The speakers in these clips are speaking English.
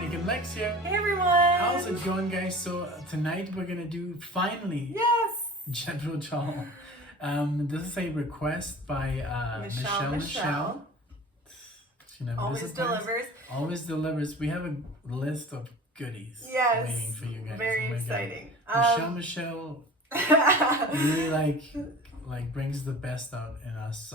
Nick and Lex here. Hey everyone! How's it going, guys? So tonight we're gonna do finally Jethro Tull. This is a request by Michelle. She never always disappoints. delivers. Always delivers. We have a list of goodies waiting for you guys. Very exciting. Michelle really like brings the best out in us.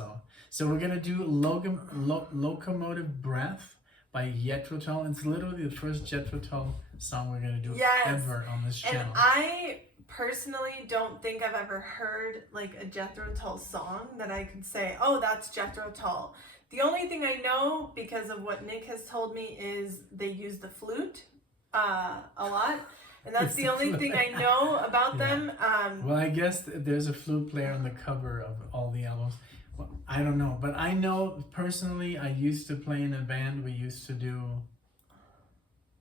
So we're gonna do Locomotive Breath by Jethro Tull. It's literally the first Jethro Tull song we're gonna do ever on this channel. And I personally don't think I've ever heard like a Jethro Tull song that I could say, oh, that's Jethro Tull. The only thing I know, because of what Nick has told me, is they use the flute a lot. And that's the only thing I know about them. Well, I guess there's a flute player on the cover of all the albums. Well, I don't know, but I know personally I used to play in a band.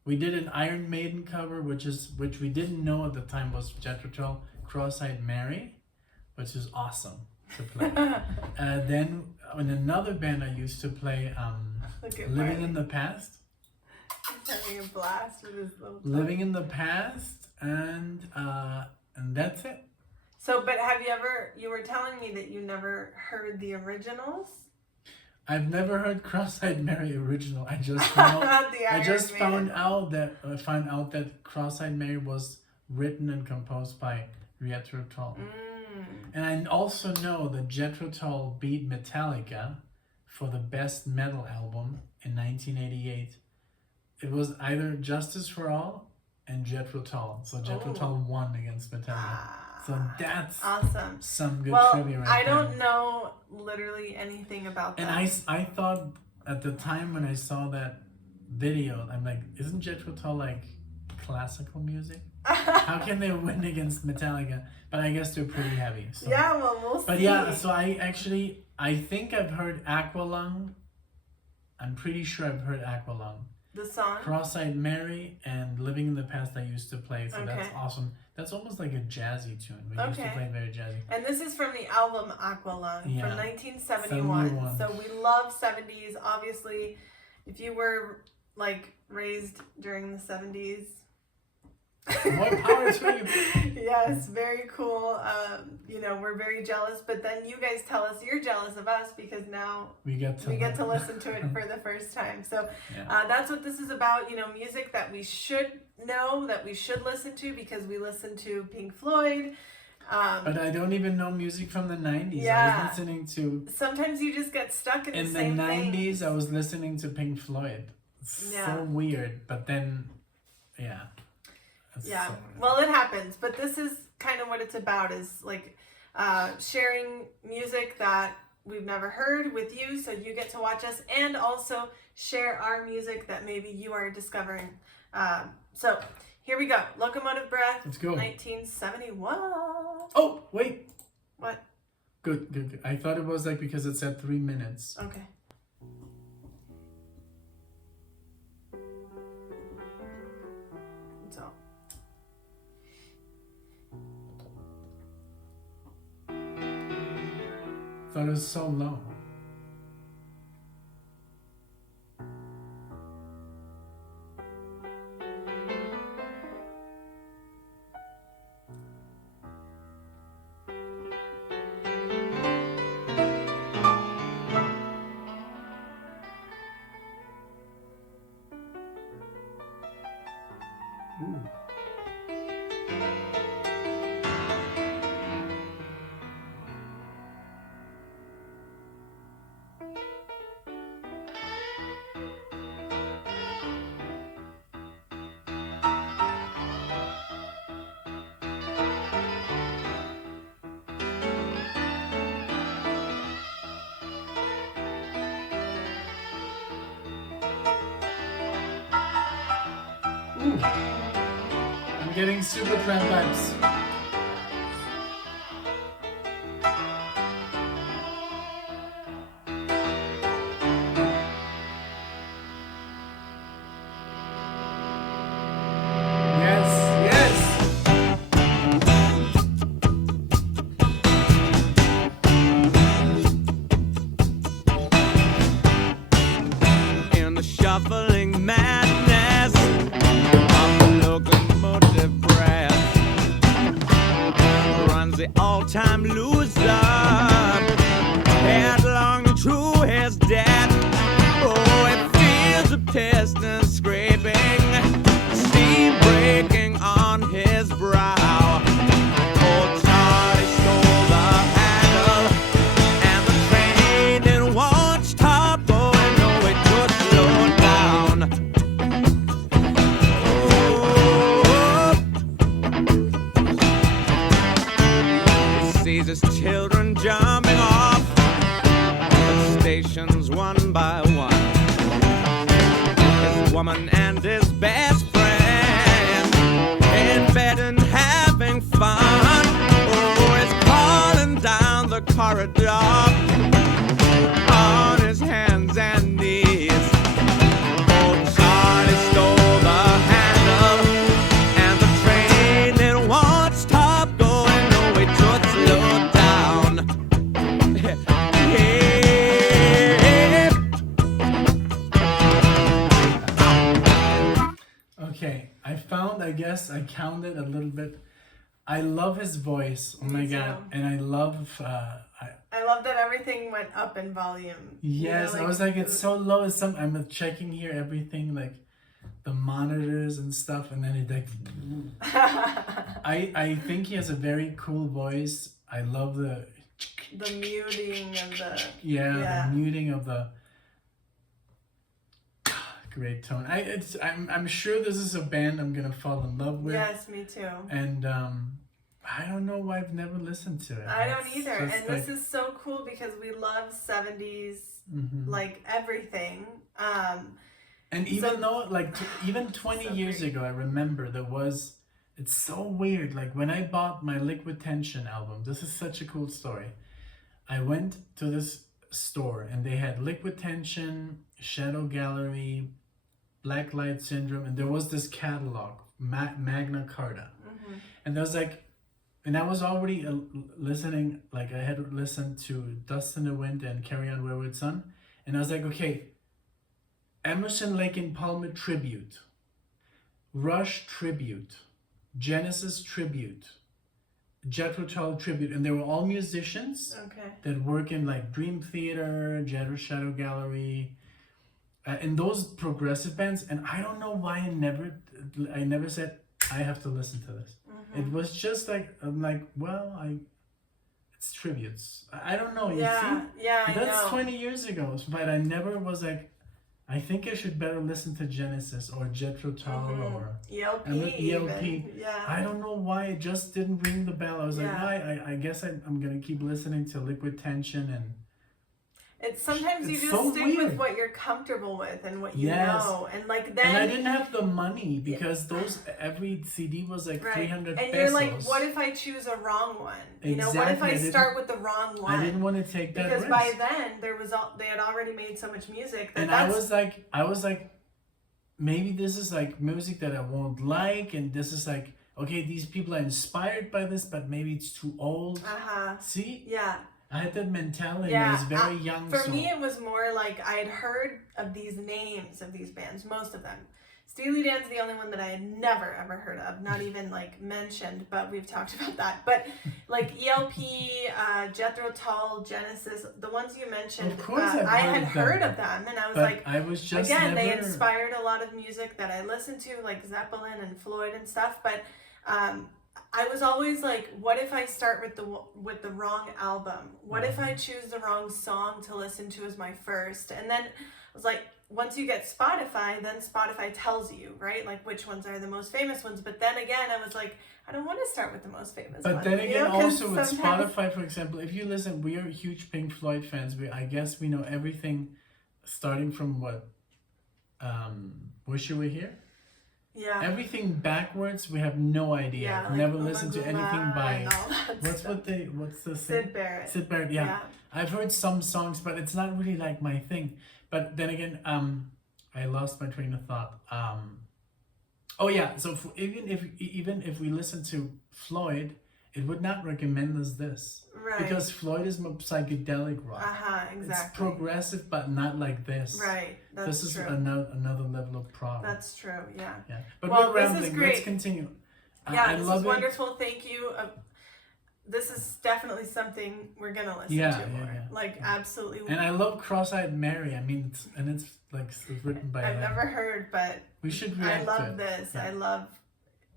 We did an Iron Maiden cover, which we didn't know at the time was Jethro Tull, Cross-Eyed Mary, which is awesome to play. Then in another band I used to play Living in the Past. He's having a blast with his little Living in the Past, and that's it. So, but you were telling me that you never heard the originals? I've never heard Cross-Eyed Mary original. I just found out that Cross-Eyed Mary was written and composed by Jethro Tull. And I also know that Jethro Tull beat Metallica for the best metal album in 1988. It was either Justice for All and Jethro Tull. So Jethro Tull won against Metallica. So that's awesome. Some good trivia right I there. don't know literally anything about that. And I thought at the time when I saw that video, I'm like, isn't Jethro Tull like classical music? How can they win against Metallica? But I guess they're pretty heavy. So. Yeah, well, we'll see. But yeah, so I think I've heard Aqualung. I'm pretty sure I've heard Aqualung. The song? Cross-Eyed Mary and Living in the Past I used to play, so that's awesome. That's almost like a jazzy tune. We used to play very jazzy. And this is from the album Aqualung from 1971. So we love 70s. Obviously, if you were like raised during the 70s. More power to you. Yes, very cool. We're very jealous, but then you guys tell us you're jealous of us because now we get to listen to it for the first time. So that's what this is about. Music that we should know, that we should listen to, because we listen to Pink Floyd. But I don't even know music from the 90s. Yeah. I was listening to... Sometimes you just get stuck in the same thing. In the 90s, I was listening to Pink Floyd. It's so weird, but then, well, it happens, but this is kind of what it's about, is like sharing music that we've never heard with you, so you get to watch us, and also share our music that maybe you are discovering. So here we go. Locomotive Breath. Let's go. 1971. Oh, wait. What? Good. I thought it was like because it said 3 minutes. Okay. Thought it was so low. Ooh. I'm getting super tramp vibes. In the shuffling madness stations one by one. His woman and his best friend in bed and having fun. Oh, he's crawling down the corridor on his hands and knees. Oh, Charlie stole the handle and the train it won't stop going. No, it should slow down. Okay, I guess I counted a little bit. I love his voice. Oh my god. And I love I love that everything went up in volume. Yes, I was like, it's so low. I'm checking here everything, like the monitors and stuff, and then it like I think he has a very cool voice. I love the muting of the the muting of the great tone. I'm sure this is a band I'm gonna fall in love with. Yes, me too. And I don't know why I've never listened to it. I don't either. And this is so cool because we love 70s like everything. And even though like even 20 years ago, I remember it's so weird. Like when I bought my Liquid Tension album, this is such a cool story. I went to this store and they had Liquid Tension, Shadow Gallery, Black Light Syndrome, and there was this catalog, Magna Carta. And there was like, and I was already listening, like I had listened to Dust in the Wind and Carry On Wayward Son, and I was like, okay, Emerson, Lake and Palmer tribute, Rush tribute, Genesis tribute, Jethro Tull tribute, and they were all musicians that work in like Dream Theater, Shadow Gallery, and those progressive bands. And I don't know why I never said I have to listen to this. It was just like I'm like, well, it's tributes. I don't know. That's 20 years ago, but I never was like, I think I should better listen to Genesis or Jethro Tull or ELP. Yeah. I don't know why it just didn't ring the bell. I was like, I guess I'm gonna keep listening to Liquid Tension and. It's sometimes you just stick with what you're comfortable with and what you know, and like then. And I didn't have the money because every CD was like 300 and pesos. you're like, what if I choose a wrong one? You know, what if I start with the wrong one? I didn't want to take that risk. Because by then they had already made so much music. I was like, maybe this is like music that I won't like, and this is like, okay, these people are inspired by this, but maybe it's too old. See? Yeah. I had that mentality. I was very young. For me, it was more like I had heard of these names of these bands, most of them. Steely Dan's the only one that I had never ever heard of, not even like mentioned, but we've talked about that. But like ELP, Jethro Tull, Genesis, the ones you mentioned, of course I had heard of them, and I was like, I was just they inspired a lot of music that I listened to, like Zeppelin and Floyd and stuff, but. I was always like, what if I start with the wrong album? What if I choose the wrong song to listen to as my first? And then I was like, once you get Spotify, then Spotify tells you, right? Like which ones are the most famous ones. But then again, I was like, I don't want to start with the most famous ones. But then again, also with Spotify, for example, if you listen, we are huge Pink Floyd fans. I guess we know everything starting from what? Wish You Were Here? Yeah. Everything backwards, we have no idea. Yeah, like never listened to anything by what's the Sid Barrett. Sid Barrett, yeah. I've heard some songs, but it's not really like my thing. But then again, I lost my train of thought. So even if we listen to Floyd, it would not recommend us this. Right. Because Floyd is more psychedelic rock. Exactly. It's progressive, but not like this. Right. This is another level of prog. That's true. Yeah. But we're rambling. This is great. Let's continue. This is wonderful. Thank you. This is definitely something we're gonna listen to more. Like absolutely. And I love Cross-Eyed Mary. I mean, it's written by. I've never heard, but we should react to it. I love this. Yeah.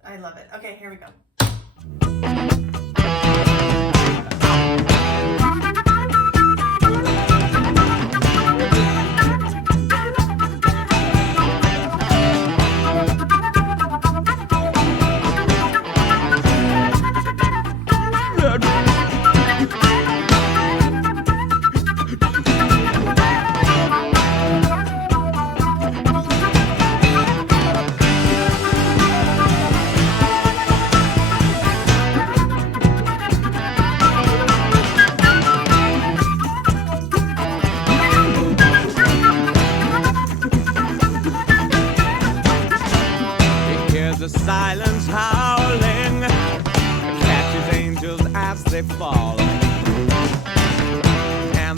I love it. Okay, here we go.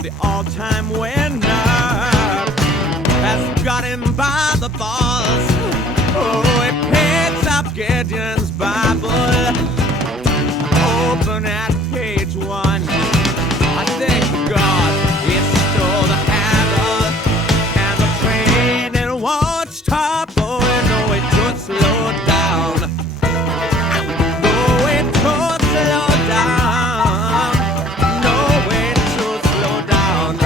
the all-time winner has got him by the balls. Oh, he picks up Gideon's Bible, open at page 1. I thank God he stole the handle, and the train it won't stop. Oh, no, it don't slow down. No, it don't slow down. No, it don't slow down.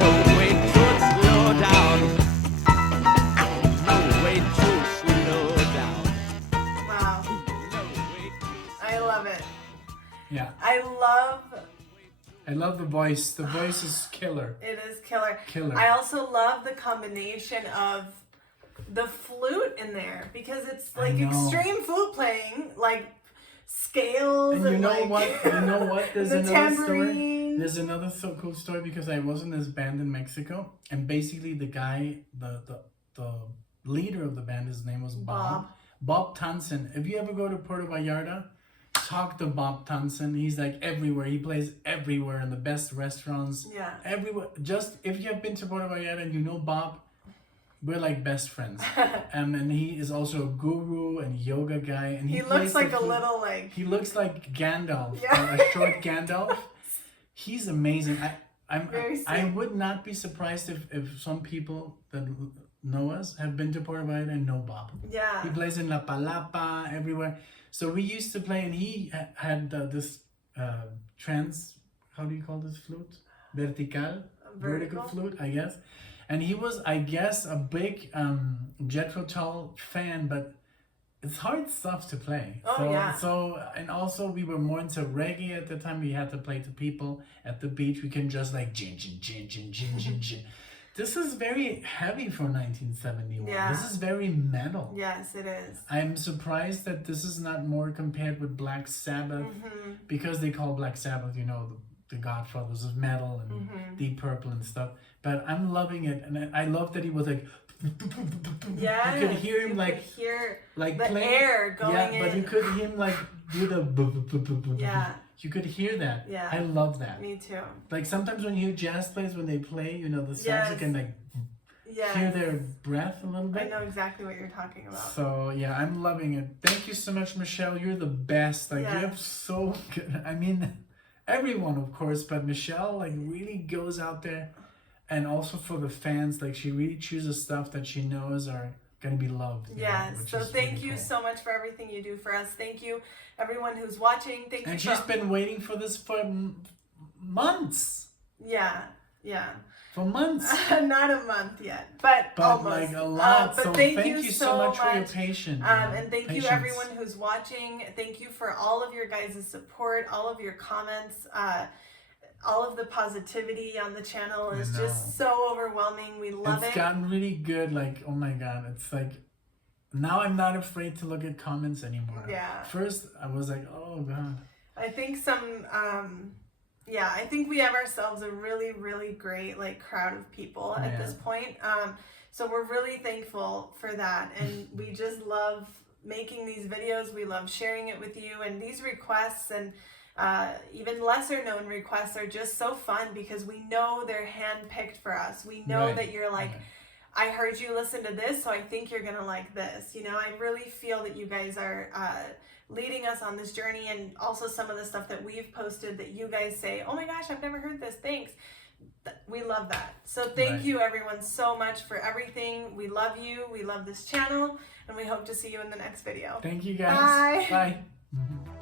No, it don't slow down. No, it don't slow down. Wow. No, it I love it. Yeah. I I love the voice. The voice is killer. it is killer. Killer. I also love the combination of the flute in there because it's like know. extreme flute playing, like scales And you know like, what? You know what? There's the another story. tambourine. There's another so cool story because I was in this band in Mexico, and basically the guy, the leader of the band, his name was Bob. Bob Tansen. If you ever go to Puerto Vallarta, talk to Bob Tansen. He's like everywhere. He plays everywhere in the best restaurants. Yeah. Everywhere. Just if you have been to Puerto Vallarta and you know Bob, we're like best friends. And he is also a guru and yoga guy. And He plays looks like the a flute. little like He looks like Gandalf, Yeah. a short Gandalf. He's amazing. Very I sweet. would not be surprised if some people that know us have been to Puerto Vallarta and know Bob. yeah. He plays in La Palapa, everywhere. So we used to play, and he had this how do you call this flute? Vertical flute, I guess. And he was, I guess, a big Jethro Tull fan, but it's hard stuff to play. Oh, yeah. So, and also we were more into reggae at the time. We had to play to people at the beach. We can just like jin jin jin jin jin jin jin. This is very heavy for 1971. Yeah. This is very metal. Yes, it is. I'm surprised that this is not more compared with Black Sabbath, because they call Black Sabbath, you know, the godfathers of metal and Deep Purple and stuff. But I'm loving it, and I love that he was like, Yeah. you could hear him like hear like the playing, air going yeah, in. but you could hear him like do the Yeah. You could hear that. Yeah. I love that. Me too. Like sometimes when you hear jazz players, when they play, you know, the songs, Yes. you can like Yeah. hear their breath a little I bit. know exactly what you're talking about. So yeah, I'm loving it. Thank you so much, Michelle. You're the best. Like Yeah. you're so good. I mean, everyone of course, but Michelle like really goes out there, and also for the fans, like she really chooses stuff that she knows are gonna be loved. you know, Yes. which So is thank really you cool. so much for everything you do for us. Thank you, everyone who's watching. Thank And you. she's been waiting for this for months. Yeah. Yeah. For months. Not a month yet, but almost. Like a lot. But So thank you so much for your patience. And thank you everyone who's watching. Thank you for all of your guys' support, all of your comments, all of the positivity on the channel is just so overwhelming. We love it. It's gotten really good. Like, oh my God. It's like, now I'm not afraid to look at comments anymore. Yeah. First, I was like, oh God. I think I think we have ourselves a really, really great like crowd of people at this point. So we're really thankful for that, and we just love making these videos. We love sharing it with you, and these requests and even lesser known requests are just so fun because we know they're handpicked for us. We know that you're like, I heard you listen to this, so I think you're gonna like this. You know, I really feel that you guys are leading us on this journey, and also some of the stuff that we've posted that you guys say, oh my gosh, I've never heard this, thanks. We love that. So thank you everyone so much for everything. We love you, we love this channel, and we hope to see you in the next video. Thank you guys. Bye. Bye.